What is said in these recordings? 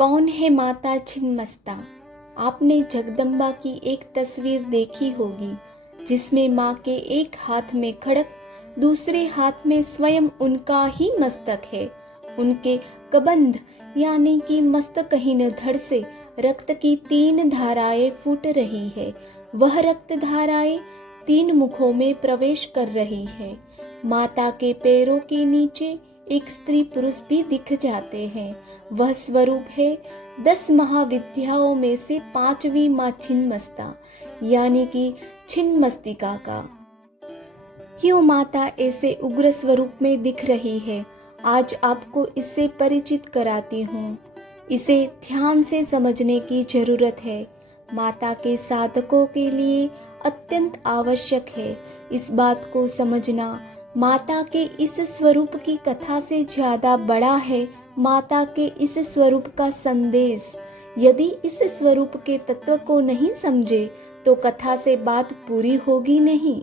कौन है माता छिन्नमस्ता? आपने जगदम्बा की एक तस्वीर देखी होगी जिसमें माँ के एक हाथ में खड़ग, दूसरे हाथ में स्वयं उनका ही मस्तक है। उनके कबंध यानी कि मस्तकहीन धड़ से रक्त की 3 धाराएं फूट रही है। वह रक्त धाराएं 3 मुखों में प्रवेश कर रही है। माता के पैरों के नीचे एक स्त्री पुरुष भी दिख जाते हैं। वह स्वरूप है 10 महाविद्याओं में से 5वीं माँ छिन्नमस्ता यानी कि छिन्नमस्तिका का। क्यों माता ऐसे उग्र स्वरूप में दिख रही है, आज आपको इससे परिचित कराती हूँ। इसे ध्यान से समझने की जरूरत है। माता के साधकों के लिए अत्यंत आवश्यक है इस बात को समझना। माता के इस स्वरूप की कथा से ज्यादा बड़ा है माता के इस स्वरूप का संदेश। यदि इस स्वरूप के तत्व को नहीं समझे तो कथा से बात पूरी होगी नहीं।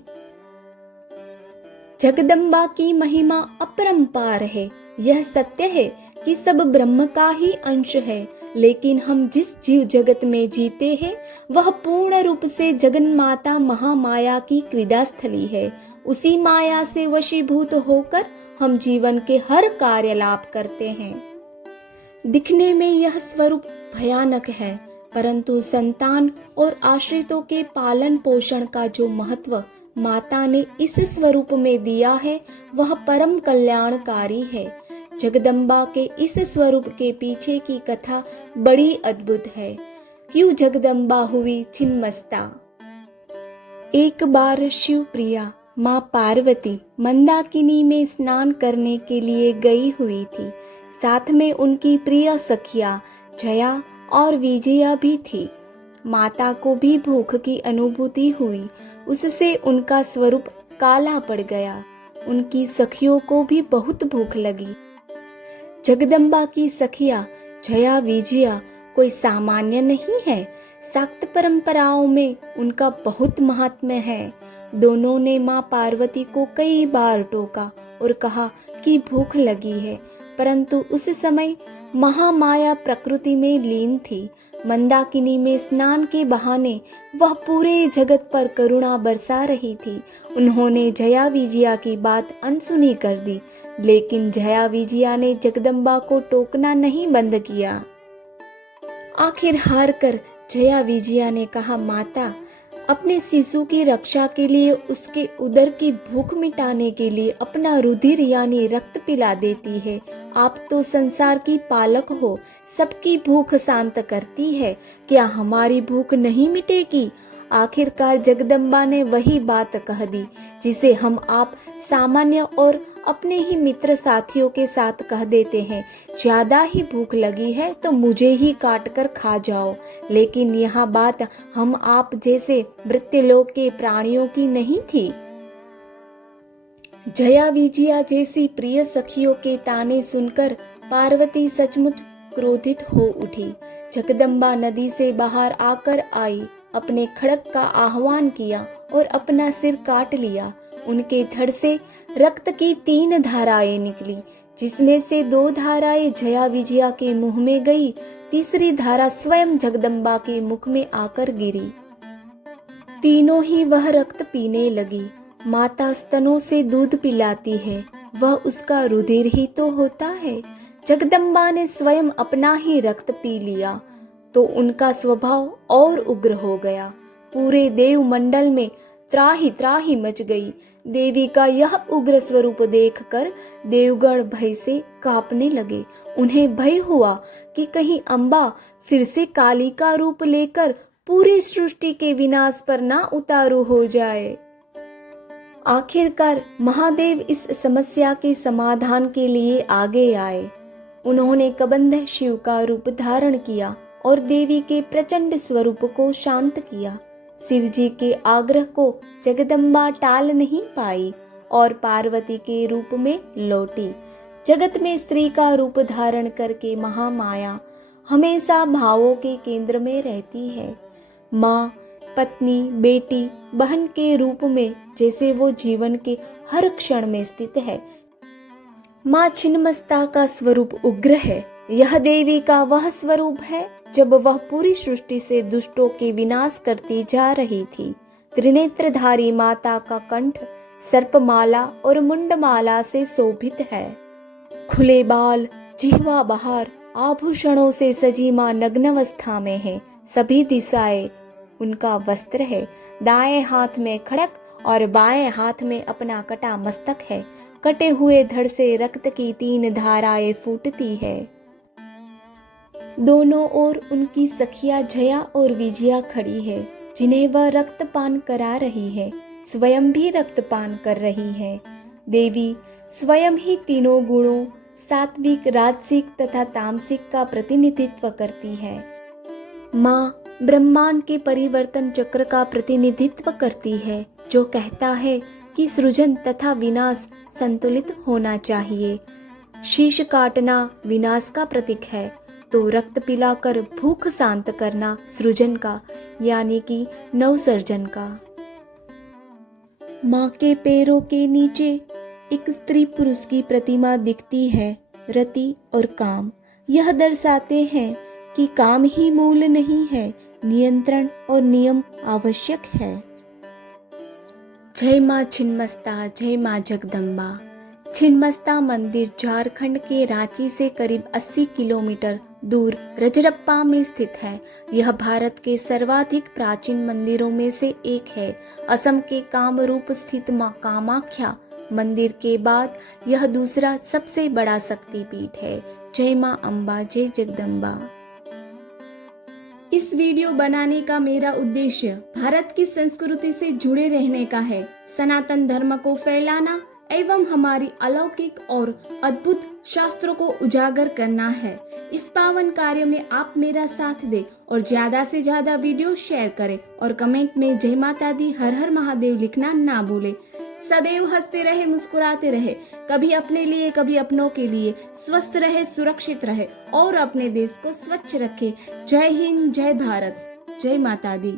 जगदम्बा की महिमा अपरंपार है। यह सत्य है कि सब ब्रह्म का ही अंश है, लेकिन हम जिस जीव जगत में जीते हैं वह पूर्ण रूप से जगन्माता महामाया की क्रीड़ा स्थली है। उसी माया से वशीभूत होकर हम जीवन के हर कार्य लाभ करते हैं। दिखने में यह स्वरूप भयानक है, परंतु संतान और आश्रितों के पालन पोषण का जो महत्व माता ने इस स्वरूप में दिया है वह परम कल्याणकारी है। जगदम्बा के इस स्वरूप के पीछे की कथा बड़ी अद्भुत है। क्यों जगदम्बा हुई छिन्नमस्ता? एक बार शिवप्रिया माँ पार्वती मंदाकिनी में स्नान करने के लिए गई हुई थी। साथ में उनकी प्रिय सखिया जया और विजया भी थी। माता को भी भूख की अनुभूति हुई। उससे उनका स्वरूप काला पड़ गया। उनकी सखियों को भी बहुत भूख लगी। जगदम्बा की सखिया जया विजया कोई सामान्य नहीं है। शाक्त परंपराओं में उनका बहुत महात्म्य है। दोनों ने माँ पार्वती को कई बार टोका और कहा कि भूख लगी है, परंतु उस समय महामाया प्रकृति में लीन थी। मंदाकिनी में स्नान के बहाने वह पूरे जगत पर करुणा बरसा रही थी। उन्होंने जया विजया की बात अनसुनी कर दी, लेकिन जया विजया ने जगदम्बा को टोकना नहीं बंद किया। आखिर हार कर जया विजया ने कहा, माता अपने शिशु की रक्षा के लिए, उसके उदर की भूख मिटाने के लिए अपना रुधिर यानी रक्त पिला देती है। आप तो संसार की पालक हो, सबकी भूख शांत करती है, क्या हमारी भूख नहीं मिटेगी? आखिरकार जगदम्बा ने वही बात कह दी जिसे हम आप सामान्य और अपने ही मित्र साथियों के साथ कह देते हैं, ज्यादा ही भूख लगी है तो मुझे ही काट कर खा जाओ। लेकिन यहाँ बात हम आप जैसे मृत्युलोक के प्राणियों की नहीं थी। जया विजया जैसी प्रिय सखियों के ताने सुनकर पार्वती सचमुच क्रोधित हो उठी। जगदम्बा नदी से बाहर आकर आई, अपने खड्ग का आह्वान किया और अपना सिर काट लिया। उनके धड़ से रक्त की 3 धाराएं निकली, जिसमें से 2 धाराएं जया विजया के मुंह में गई, तीसरी धारा स्वयं जगदम्बा के मुख में आकर गिरी। तीनों ही वह रक्त पीने लगी। माता स्तनों से दूध पिलाती है, वह उसका रुधिर ही तो होता है। जगदम्बा ने स्वयं अपना ही रक्त पी लिया तो उनका स्वभाव और उग्र हो गया। पूरे देव मंडल में त्राही त्राही मच गई। देवी का यह उग्र स्वरूप देखकर देवगण भय से कांपने लगे। उन्हें भय हुआ कि कहीं अम्बा फिर से काली का रूप लेकर पूरी सृष्टि के विनाश पर ना उतारू हो जाए। आखिरकार महादेव इस समस्या के समाधान के लिए आगे आए। उन्होंने कबंध शिव का रूप धारण किया और देवी के प्रचंड स्वरूप को शांत किया। शिव जी के आग्रह को जगदम्बा टाल नहीं पाई और पार्वती के रूप में लौटी। जगत में स्त्री का रूप धारण करके महामाया हमेशा भावों के केंद्र में रहती है। माँ, पत्नी, बेटी, बहन के रूप में जैसे वो जीवन के हर क्षण में स्थित है। माँ छिन्नमस्ता का स्वरूप उग्र है। यह देवी का वह स्वरूप है जब वह पूरी सृष्टि से दुष्टों के विनाश करती जा रही थी। त्रिनेत्रधारी माता का कंठ सर्पमाला और मुंडमाला से शोभित है। खुले बाल, जिह्वा बाहर, आभूषणों से सजी मां नग्नावस्था में है। सभी दिशाएं उनका वस्त्र है। दाएं हाथ में खड़क और बाएं हाथ में अपना कटा मस्तक है। कटे हुए धड़ से रक्त की 3 धाराएं फूटती है। दोनों ओर उनकी सखियां जया और विजया खड़ी है, जिन्हें वह रक्तपान करा रही है। स्वयं भी रक्तपान कर रही है। देवी स्वयं ही तीनों गुणों सात्विक, राजसिक तथा तामसिक का प्रतिनिधित्व करती है। माँ ब्रह्मांड के परिवर्तन चक्र का प्रतिनिधित्व करती है, जो कहता है कि सृजन तथा विनाश संतुलित होना चाहिए। शीश काटना विनाश का प्रतीक है, तो रक्त पिलाकर भूख शांत करना सृजन का यानी कि नवसर्जन का। माँ के पैरों के नीचे एक स्त्री पुरुष की प्रतिमा दिखती है। रति और काम यह दर्शाते हैं कि काम ही मूल नहीं है, नियंत्रण और नियम आवश्यक है। जय माँ छिन्नमस्ता, जय माँ जगदम्बा। छिन्नमस्ता मंदिर झारखंड के रांची से करीब 80 किलोमीटर दूर रजरप्पा में स्थित है। यह भारत के सर्वाधिक प्राचीन मंदिरों में से एक है। असम के कामरूप स्थित मां कामाख्या मंदिर के बाद यह दूसरा सबसे बड़ा शक्तिपीठ है। जय मां अम्बा, जय जगदम्बा। इस वीडियो बनाने का मेरा उद्देश्य भारत की संस्कृति से जुड़े रहने का है, सनातन धर्म को फैलाना एवं हमारी अलौकिक और अद्भुत शास्त्रों को उजागर करना है। इस पावन कार्य में आप मेरा साथ दें और ज्यादा से ज्यादा वीडियो शेयर करें और कमेंट में जय माता दी, हर हर महादेव लिखना ना भूलें। सदैव हंसते रहे, मुस्कुराते रहे, कभी अपने लिए कभी अपनों के लिए। स्वस्थ रहे, सुरक्षित रहे और अपने देश को स्वच्छ रखे। जय हिंद, जय भारत, जय माता दी।